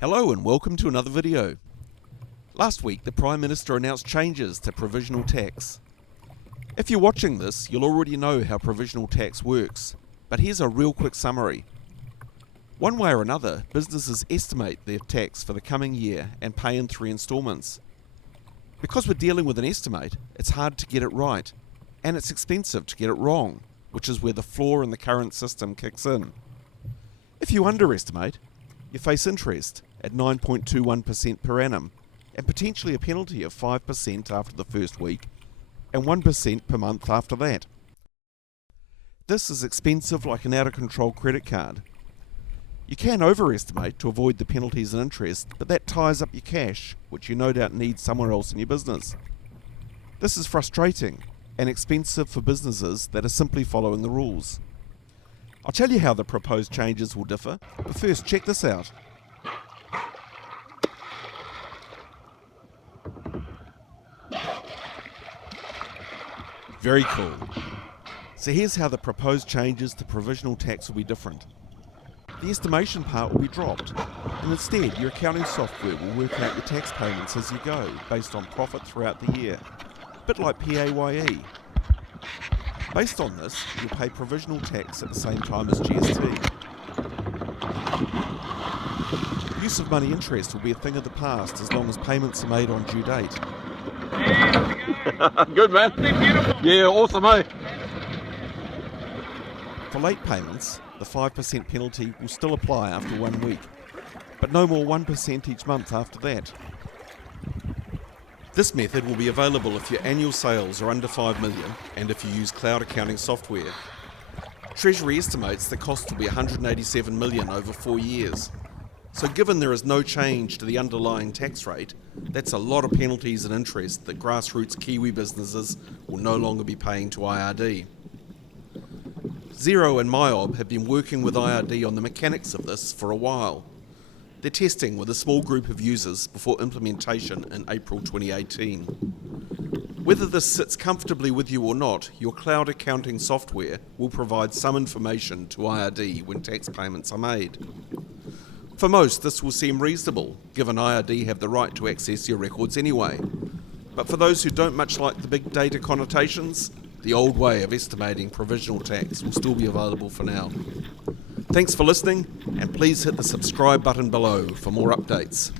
Hello and welcome to another video. Last week the Prime Minister announced changes to Provisional Tax. If you're watching this, you'll already know how Provisional Tax works, but here's a real quick summary. One way or another, businesses estimate their tax for the coming year and pay in 3 instalments. Because we're dealing with an estimate, it's hard to get it right, and it's expensive to get it wrong, which is where the flaw in the current system kicks in. If you underestimate, you face interest at 9.21% per annum, and potentially a penalty of 5% after the first week, and 1% per month after that. This is expensive like an out-of-control credit card. You can overestimate to avoid the penalties and interest, but that ties up your cash, which you no doubt need somewhere else in your business. This is frustrating and expensive for businesses that are simply following the rules. I'll tell you how the proposed changes will differ, but first check this out. Very cool. So here's how the proposed changes to provisional tax will be different. The estimation part will be dropped, and instead your accounting software will work out your tax payments as you go, based on profit throughout the year, a bit like PAYE. Based on this, you'll pay provisional tax at the same time as GST. Use of money interest will be a thing of the past as long as payments are made on due date. Good, man. Yeah, awesome, eh? For late payments, the 5% penalty will still apply after 1 week, but no more 1% each month after that. This method will be available if your annual sales are under 5 million and if you use cloud accounting software. Treasury estimates the cost will be 187 million over 4 years. So given there is no change to the underlying tax rate, that's a lot of penalties and interest that grassroots Kiwi businesses will no longer be paying to IRD. Xero and MyOb have been working with IRD on the mechanics of this for a while. They're testing with a small group of users before implementation in April 2018. Whether this sits comfortably with you or not, your cloud accounting software will provide some information to IRD when tax payments are made. For most, this will seem reasonable, given IRD have the right to access your records anyway. But for those who don't much like the big data connotations, the old way of estimating provisional tax will still be available for now. Thanks for listening, and please hit the subscribe button below for more updates.